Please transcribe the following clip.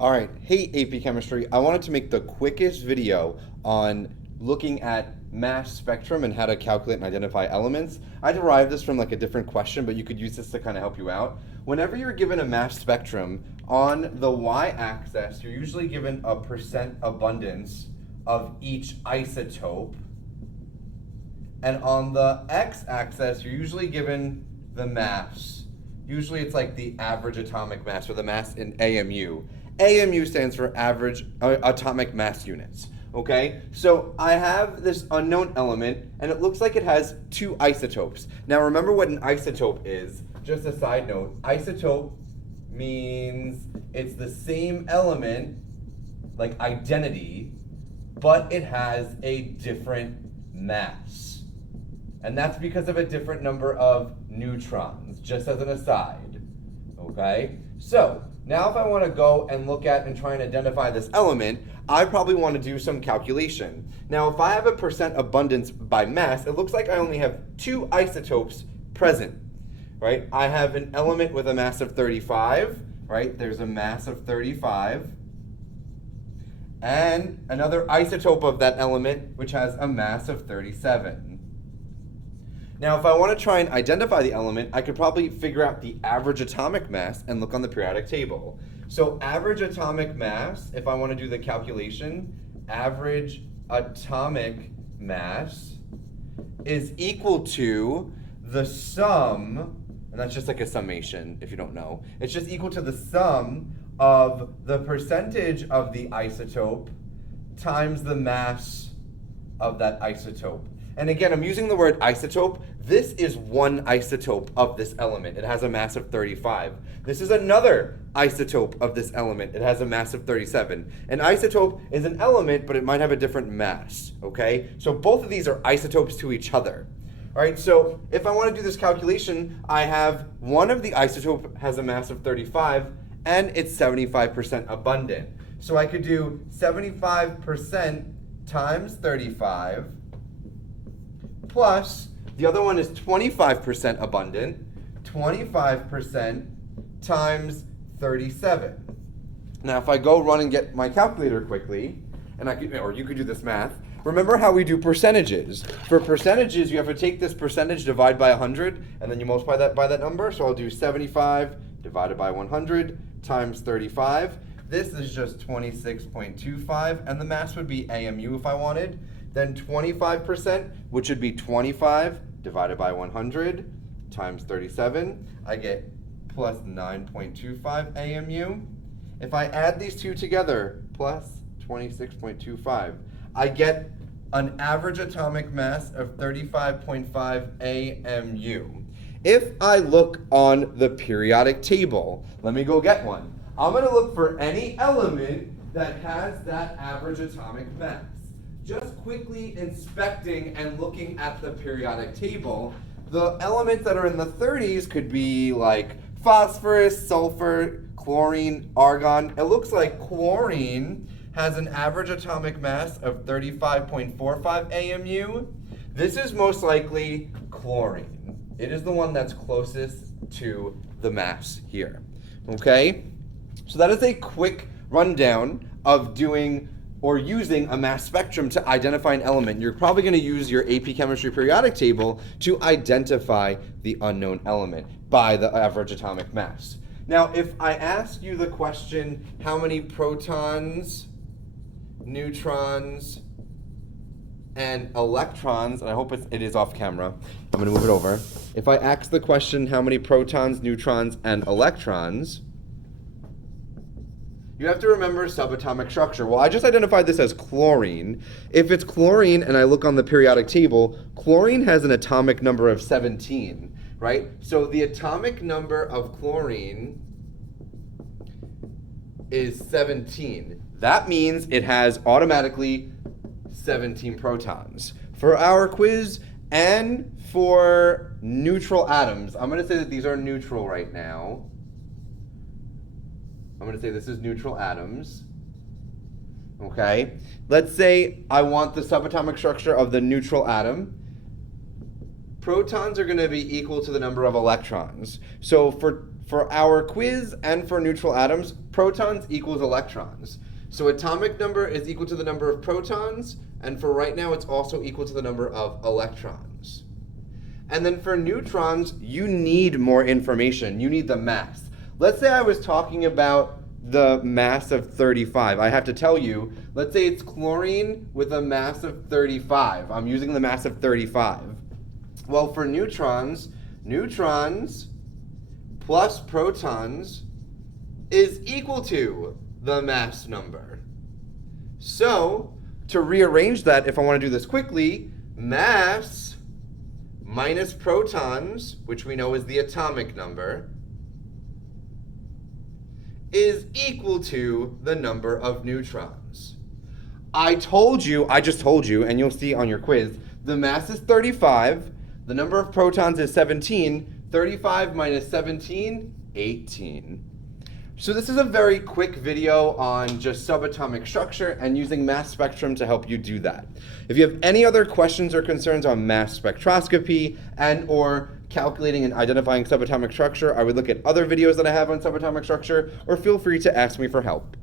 All right, hey AP Chemistry, I wanted to make the quickest video on looking at mass spectrum and how to calculate and identify elements. I derived this from like a different question, but you could use this to kind of help you out. Whenever you're given a mass spectrum, on the y-axis, you're usually given a percent abundance of each isotope. And on the x-axis, you're usually given the mass. Usually it's like the average atomic mass, or the mass in AMU. AMU stands for average atomic mass units, okay? So I have this unknown element, and it looks like it has two isotopes. Now remember what an isotope is. Just a side note, isotope means it's the same element, like identity, but it has a different mass. And that's because of a different number of neutrons, just as an aside, okay? So, now if I want to go and look at and try and identify this element, I probably want to do some calculation. Now, if I have a percent abundance by mass, it looks like I only have two isotopes present, right? I have an element with a mass of 35, right? There's a mass of 35. And another isotope of that element, which has a mass of 37. Now, if I want to try and identify the element, I could probably figure out the average atomic mass and look on the periodic table. So average atomic mass, if I want to do the calculation, average atomic mass is equal to the sum, and that's just like a summation if you don't know. It's just equal to the sum of the percentage of the isotope times the mass of that isotope. And again, I'm using the word isotope. This is one isotope of this element. It has a mass of 35. This is another isotope of this element. It has a mass of 37. An isotope is an element, but it might have a different mass, okay? So both of these are isotopes to each other. All right, so if I want to do this calculation, I have one of the isotope has a mass of 35, and it's 75% abundant. So I could do 75% times 35, plus the other one is 25% abundant, 25% times 37. Now if I go run and get my calculator quickly, and I could, or you could do this math, remember how we do percentages. For percentages, you have to take this percentage, divide by 100, and then you multiply that by that number. So I'll do 75 divided by 100 times 35. This is just 26.25, and the mass would be AMU if I wanted. Then 25%, which would be 25 divided by 100 times 37. I get plus 9.25 AMU. If I add these two together, plus 26.25, I get an average atomic mass of 35.5 AMU. If I look on the periodic table, let me go get one. I'm going to look for any element that has that average atomic mass. Just quickly inspecting and looking at the periodic table, the elements that are in the 30s could be like phosphorus, sulfur, chlorine, argon. It looks like chlorine has an average atomic mass of 35.45 AMU. This is most likely chlorine. It is the one that's closest to the mass here. Okay? So that is a quick rundown of doing or using a mass spectrum to identify an element. You're probably going to use your AP Chemistry periodic table to identify the unknown element by the average atomic mass. Now, if I ask you the question, how many protons, neutrons, and electrons, and I hope it is off camera, I'm going to move it over. If I ask the question, how many protons, neutrons, and electrons, you have to remember subatomic structure. Well, I just identified this as chlorine. If it's chlorine and I look on the periodic table, chlorine has an atomic number of 17, right? So the atomic number of chlorine is 17. That means it has automatically 17 protons. For our quiz and for neutral atoms, I'm going to say that these are neutral right now. I'm going to say this is neutral atoms. Okay? Let's say I want the subatomic structure of the neutral atom. Protons are going to be equal to the number of electrons. So for For our quiz and for neutral atoms, protons equals electrons. So atomic number is equal to the number of protons, and for right now it's also equal to the number of electrons. And then for neutrons, you need more information. You need the mass. Let's say I was talking about the mass of 35. I have to tell you, let's say it's chlorine with a mass of 35. I'm using the mass of 35. Well, for neutrons, neutrons plus protons is equal to the mass number. So, to rearrange that, if I want to do this quickly, mass minus protons, which we know is the atomic number, is equal to the number of neutrons. I just told you, and you'll see on your quiz, the mass is 35, the number of protons is 17, 35 minus 17, 18. So this is a very quick video on just subatomic structure and using mass spectrum to help you do that. If you have any other questions or concerns on mass spectroscopy and or calculating and identifying subatomic structure, I would look at other videos that I have on subatomic structure, or feel free to ask me for help.